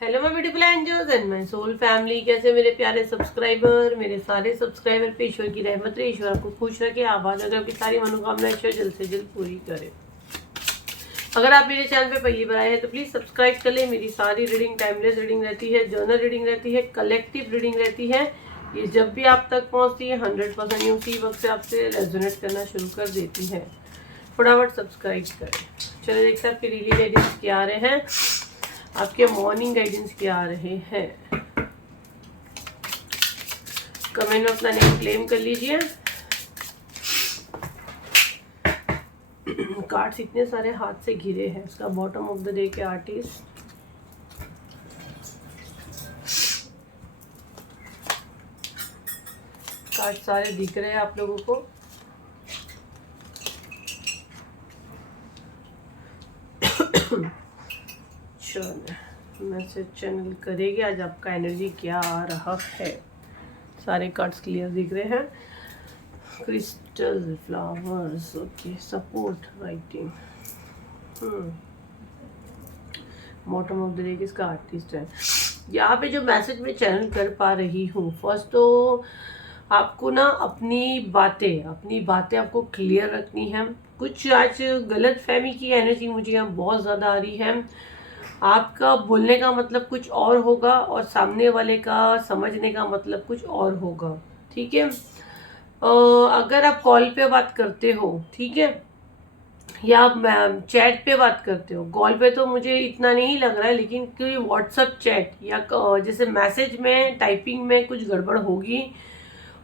Hello my beautiful angels and my soul family. कैसे मेरे प्यारे सब्सक्राइबर, मेरे सारे सब्सक्राइबर पे ईश्वर की रहमत रहे, ईश्वर आपको खुश रखे, आबाद रखे, आपकी सारी मनोकामनाएं ईश्वर जल्द से जल्द पूरी करे। अगर आप मेरे चैनल पे पहली बार आए हैं तो प्लीज सब्सक्राइब कर ले। मेरी सारी रीडिंग टाइमलेस रीडिंग रहती है, जर्नल रीडिंग रहती है, कलेक्टिव रीडिंग रहती है। ये जब भी आप तक पहुंचती है 100% ये उसी वक्त से आपसे रेजोनेट करना शुरू कर देती है। फटाफट सब्सक्राइब करें। चलिए देखते हैं आपके डेली गाइडेंस क्या आ रहे हैं, आपके मॉर्निंग गाइडेंस क्या आ रहे हैं। कमेंट में अपना नेम क्लेम कर लीजिए। कार्ड्स इतने सारे हाथ से घिरे हैं। इसका बॉटम ऑफ द डे के आर्टिस्ट, कार्ड सारे दिख रहे हैं आप लोगों को। मैसेज चैनल करेगी आज आपका एनर्जी क्या आ रहा है। सारे कार्ड्स क्लियर दिख रहे हैं। Crystal, flowers, okay, support, writing. Bottom of the day किसका आर्टिस्ट है। यहाँ पे जो मैसेज मैं चैनल कर पा रही हूँ, फर्स्ट तो आपको ना अपनी बातें आपको क्लियर रखनी है। कुछ आज गलत फहमी की एनर्जी मुझे यहाँ बहुत ज़्यादा आ रही है। आपका बोलने का मतलब कुछ और होगा और सामने वाले का समझने का मतलब कुछ और होगा, ठीक है। अगर आप कॉल पे बात करते हो, ठीक है, या आप चैट पे बात करते हो, कॉल पे तो मुझे इतना नहीं लग रहा है, लेकिन कोई व्हाट्सअप चैट या जैसे मैसेज में टाइपिंग में कुछ गड़बड़ होगी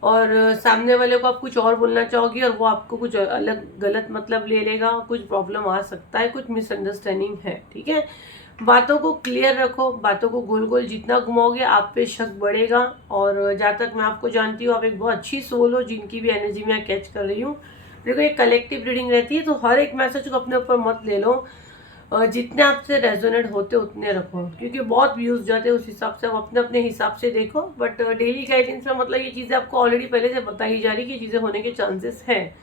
और सामने वाले को आप कुछ और बोलना चाहोगी और वो आपको कुछ अलग गलत मतलब ले लेगा, कुछ प्रॉब्लम आ सकता है, कुछ मिसअंडरस्टैंडिंग है, ठीक है। बातों को क्लियर रखो, बातों को गोल गोल जितना घुमाओगे आप पे शक बढ़ेगा। और जहाँ तक मैं आपको जानती हूँ, आप एक बहुत अच्छी सोल हो जिनकी भी एनर्जी मैं कैच कर रही हूँ। देखो एक कलेक्टिव रीडिंग रहती है, तो हर एक मैसेज को अपने ऊपर मत ले लो। जितने आपसे रेजोनेट होते उतने रखो, क्योंकि बहुत व्यूज जाते हैं, उस हिसाब से आप अपने अपने हिसाब से देखो। बट डेली गाइडेंस में मतलब ये चीज़ें आपको ऑलरेडी पहले से बताई जा रही कि चीज़ें होने के चांसेस हैं,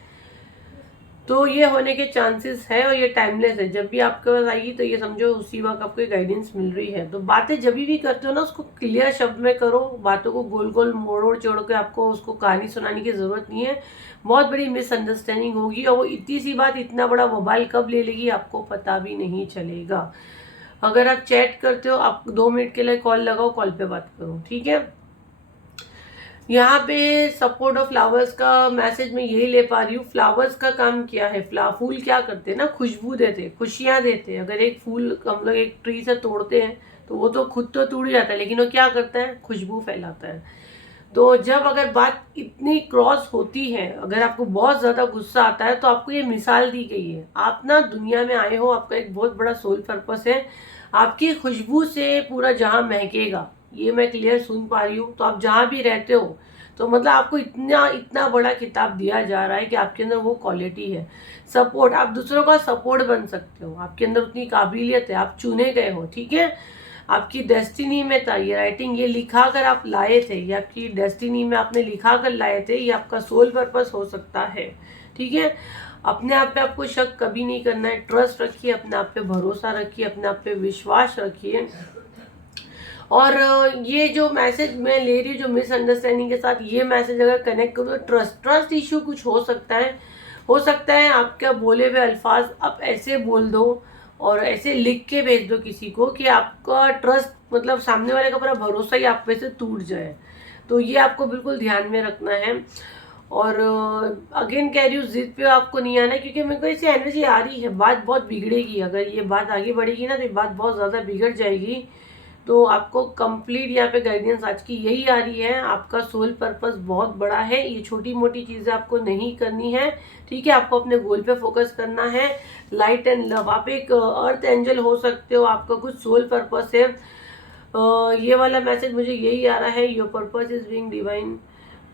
तो ये होने के चांसेस है और ये टाइमलेस है। जब भी आपके पास आएगी तो ये समझो उसी वक्त आपको गाइडेंस मिल रही है। तो बातें जब भी करते हो ना, उसको क्लियर शब्द में करो, बातों को गोल गोल मोड़ चोड़ के आपको उसको कहानी सुनाने की जरूरत नहीं है। बहुत बड़ी मिसअंडरस्टैंडिंग होगी और वो इतनी सी बात इतना बड़ा मोबाइल कब ले लेगी आपको पता भी नहीं चलेगा। अगर आप चैट करते हो, आप 2 मिनट के लिए कॉल लगाओ, कॉल पे बात करो, ठीक है। यहाँ पे सपोर्ट ऑफ फ्लावर्स का मैसेज मैं यही ले पा रही हूँ। फ्लावर्स का काम क्या है, फूल क्या करते हैं ना, खुशबू देते, खुशियाँ देते। अगर एक फूल हम लोग एक ट्री से तोड़ते हैं तो वो तो खुद तो टूट जाता है, लेकिन वो क्या करता है, खुशबू फैलाता है। तो जब अगर बात इतनी क्रॉस होती है, अगर आपको बहुत ज़्यादा गुस्सा आता है, तो आपको ये मिसाल दी गई है। आप ना दुनिया में आए हो, आपका एक बहुत बड़ा सोल पर्पस है, आपकी खुशबू से पूरा जहां महकेगा, ये मैं क्लियर सुन पा रही हूँ। तो आप जहां भी रहते हो, तो मतलब आपको इतना इतना बड़ा किताब दिया जा रहा है कि आपके अंदर वो क्वालिटी है। सपोर्ट, आप दूसरों का सपोर्ट बन सकते हो, आपके अंदर उतनी काबिलियत है, आप चुने गए हो, ठीक है। आपकी डेस्टिनी में था ये राइटिंग, ये लिखा कर आप लाए थे, ये आपकी डेस्टिनी में आपने लिखा कर लाए थे, ये आपका सोल पर्पस हो सकता है, ठीक है। अपने आप पे आपको शक कभी नहीं करना है, ट्रस्ट रखिए, अपने आप पे भरोसा रखिए, अपने आप पे विश्वास रखिए। और ये जो मैसेज मैं ले रही हूँ, जो मिसअंडरस्टैंडिंग के साथ ये मैसेज अगर कनेक्ट करूँ, तो ट्रस्ट इशू कुछ हो सकता है आपका बोले हुए अल्फाज आप ऐसे बोल दो और ऐसे लिख के भेज दो किसी को कि आपका ट्रस्ट मतलब सामने वाले का पूरा भरोसा ही आप पे से टूट जाए। तो ये आपको बिल्कुल ध्यान में रखना है। और अगेन कह रही हूँ, जिद पे आपको नहीं आना है, क्योंकि मेरे को ऐसी एनर्जी आ रही है, बात बहुत बिगड़ेगी। अगर ये बात आगे बढ़ेगी ना, तो ये बात बहुत ज़्यादा बिगड़ जाएगी। तो आपको कंप्लीट यहाँ पे गाइडेंस आज की यही आ रही है। आपका सोल पर्पस बहुत बड़ा है, ये छोटी मोटी चीज़ें आपको नहीं करनी है, ठीक है। आपको अपने गोल पे फोकस करना है। लाइट एंड लव, आप एक अर्थ एंजल हो सकते हो, आपका कुछ सोल पर्पस है। ये वाला मैसेज मुझे यही आ रहा है, your purpose is being divine,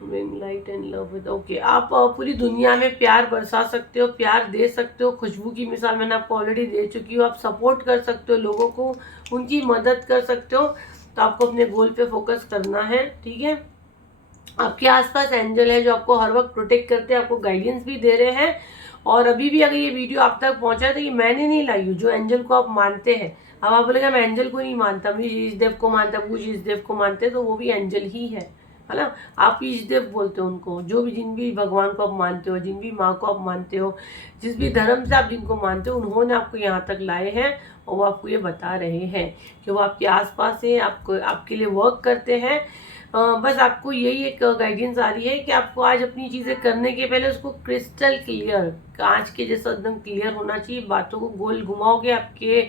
light and love with, okay. आप पूरी दुनिया में प्यार बरसा सकते हो, प्यार दे सकते हो। खुशबू की मिसाल मैंने आपको ऑलरेडी दे चुकी हूँ। आप सपोर्ट कर सकते हो लोगों को, उनकी मदद कर सकते हो। तो आपको अपने गोल पे फोकस करना है, ठीक है। आपके आसपास एंजल है जो आपको हर वक्त प्रोटेक्ट करते हैं, आपको गाइडेंस भी दे रहे हैं। और अभी भी अगर ये वीडियो आप तक पहुंचा है तो ये मैंने नहीं लाई हूँ, जो एंजल को आप मानते हैं अब आप बोलेगा मैं एंजल को नहीं मानता, मैं ईश देव को मानता, कुछ ईश देव को मानते, तो वो भी एंजल ही है ना। आप ईश देव बोलते हो उनको, जो भी जिन भी भगवान को आप मानते हो, जिन भी माँ को आप मानते हो, जिस भी धर्म से आप जिनको मानते हो, उन्होंने आपको यहाँ तक लाए हैं और वो आपको ये बता रहे हैं कि वो आपके आसपास हैं, आपको आपके लिए वर्क करते हैं। बस आपको यही एक गाइडेंस आ रही है कि आपको आज अपनी चीज़ें करने के पहले उसको क्रिस्टल क्लियर, कांच के जैसा एकदम क्लियर होना चाहिए। बातों को गोल घुमाओगे, आपके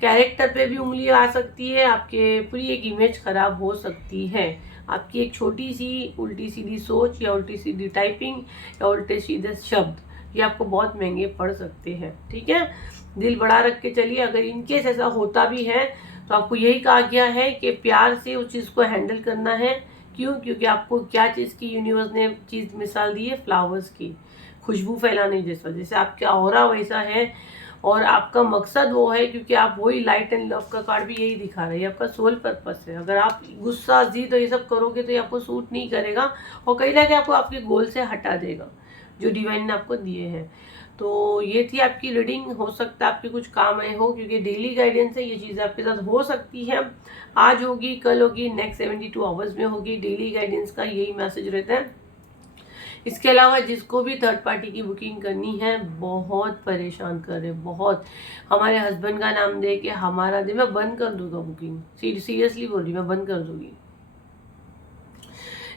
कैरेक्टर पे भी उंगली आ सकती है, आपके पूरी एक इमेज खराब हो सकती है। आपकी एक छोटी सी उल्टी सीधी सोच या उल्टी सीधी टाइपिंग या उल्टे सीधे शब्द ये आपको बहुत महंगे पड़ सकते हैं। ठीक है, दिल बड़ा रख के चलिए। अगर इनकेस ऐसा होता भी है तो आपको यही कहा गया है कि प्यार से उस चीज़ को हैंडल करना है। क्यों? क्योंकि आपको क्या चीज़ की यूनिवर्स ने चीज़ मिसाल दी है, फ्लावर्स की, खुशबू फैलाने जैसा। जैसे आपका ऑरा वैसा है और आपका मकसद वो है, क्योंकि आप वही लाइट एंड लव का कार्ड भी यही दिखा रही है, आपका सोल पर्पस है। अगर आप गुस्सा जिद ये सब करोगे तो ये आपको सूट नहीं करेगा और कहीं ना कहीं आपको आपके गोल से हटा देगा जो डिवाइन ने आपको दिए हैं। तो ये थी आपकी रीडिंग, हो सकता है आपके कुछ काम आए हो, क्योंकि डेली गाइडेंस है, ये चीज़ें आपके साथ हो सकती है। आज होगी, कल होगी, नेक्स्ट 72 आवर्स में होगी। डेली गाइडेंस का यही मैसेज रहता है। इसके अलावा जिसको भी थर्ड पार्टी की बुकिंग करनी है, बहुत परेशान कर रहे, बहुत हमारे हस्बैंड का नाम दे के हमारा दे, मैं बंद कर दूंगा बुकिंग, सीरियसली बोल रही, मैं बंद कर दूंगी।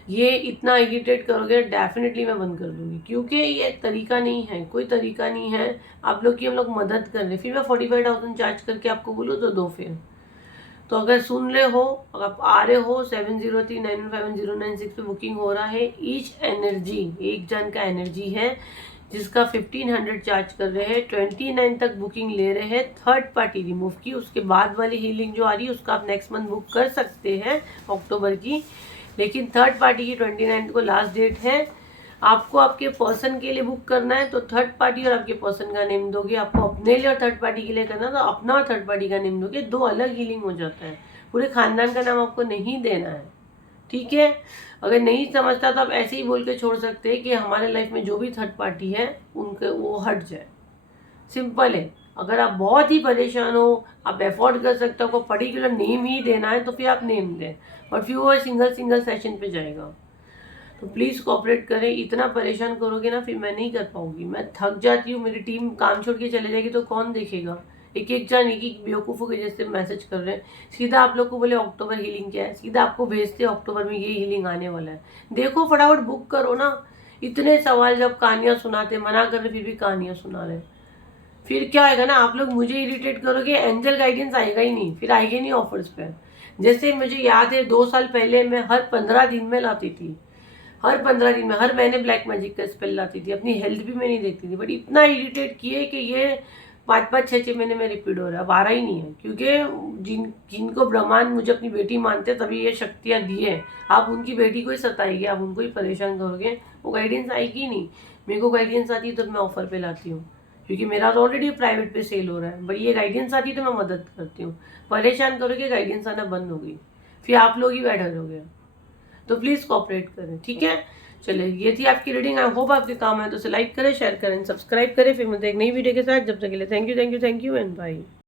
ये इतना इरिटेट करोगे डेफिनेटली मैं बंद कर दूंगी, क्योंकि ये तरीका नहीं है, कोई तरीका नहीं है। आप लोग की हम लोग मदद कर रहे, फिर मैं 45,000 चार्ज करके आपको बोलूँ तो दो फिर। तो अगर सुन रहे हो, अगर आप आ रहे हो, 7039151096 पे बुकिंग हो रहा है। ईच एनर्जी एक जन का एनर्जी है, जिसका 1500 चार्ज कर रहे हैं। 29 तक बुकिंग ले रहे हैं थर्ड पार्टी रिमूव की। उसके बाद वाली हीलिंग जो आ रही है उसका आप नेक्स्ट मंथ बुक कर सकते हैं, अक्टूबर की। लेकिन थर्ड पार्टी की 29 को लास्ट डेट है। आपको आपके पर्सन के लिए बुक करना है तो थर्ड पार्टी और आपके पर्सन का नेम दोगे। आपको अपने लिए और थर्ड पार्टी के लिए करना तो अपना और थर्ड पार्टी का नेम दोगे, दो अलग हीलिंग हो जाता है। पूरे खानदान का नाम आपको नहीं देना है, ठीक है। अगर नहीं समझता तो आप ऐसे ही बोल के छोड़ सकते हैं कि हमारे लाइफ में जो भी थर्ड पार्टी है उनके वो हट जाए, सिंपल है। अगर आप बहुत ही परेशान हो, आप अफोर्ड कर सकते हो, आपको पर्टिकुलर नेम ही देना है तो फिर आप नेम दें, और फिर वो सिंगल सेशन पे जाएगा। तो प्लीज़ कोऑपरेट करें। इतना परेशान करोगे ना फिर मैं नहीं कर पाऊंगी, मैं थक जाती हूँ, मेरी टीम काम छोड़ के चले जाएगी तो कौन देखेगा। एक एक जन एक एक बेवकूफ़ों के जैसे मैसेज कर रहे हैं। सीधा आप लोग को बोले अक्टूबर हीलिंग क्या है, सीधा आपको भेजते अक्टूबर में ये हीलिंग आने वाला है। देखो फटाफट बुक करो ना। इतने सवाल जब कहानियाँ सुनाते, मना कर रहे फिर भी कहानियाँ सुना रहे, फिर क्या आएगा ना। आप लोग मुझे इरिटेट करोगे, एंजल गाइडेंस आएगा ही नहीं, फिर आएगा नहीं ऑफर्स पे। जैसे मुझे याद है 2 साल पहले मैं हर 15 दिन में लाती थी, हर 15 दिन में, हर महीने ब्लैक मैजिक का स्पेल लाती थी। अपनी हेल्थ भी मैं नहीं देखती थी, बट इतना इरिटेट किए कि ये 5-5, 6-6 महीने में रिपीट हो रहा है। अब आ रहा ही नहीं है, क्योंकि जिनको ब्रह्मांड मुझे अपनी बेटी मानते तभी ये शक्तियाँ दी है। आप उनकी बेटी को ही सताएंगे, आप उनको ही परेशान करोगे, वो गाइडेंस आएगी नहीं। मेरे को गाइडेंस आती है तो मैं ऑफर पे लाती हूँ, क्योंकि मेरा तो ऑलरेडी प्राइवेट पे सेल हो रहा है, बट ये गाइडेंस आती है तो मैं मदद करती हूँ। परेशान करोगे, गाइडेंस आना बंद हो गई, फिर आप लोग ही बैठे रहोगे। तो प्लीज़ कोऑपरेट करें, ठीक है। चलिए, ये थी आपकी रीडिंग। आई होप आपके काम है तो उसे लाइक करें, शेयर करें, सब्सक्राइब करें। फिर मिलते हैं एक नई वीडियो के साथ। जब तक के लिए थैंक यू एंड बाय।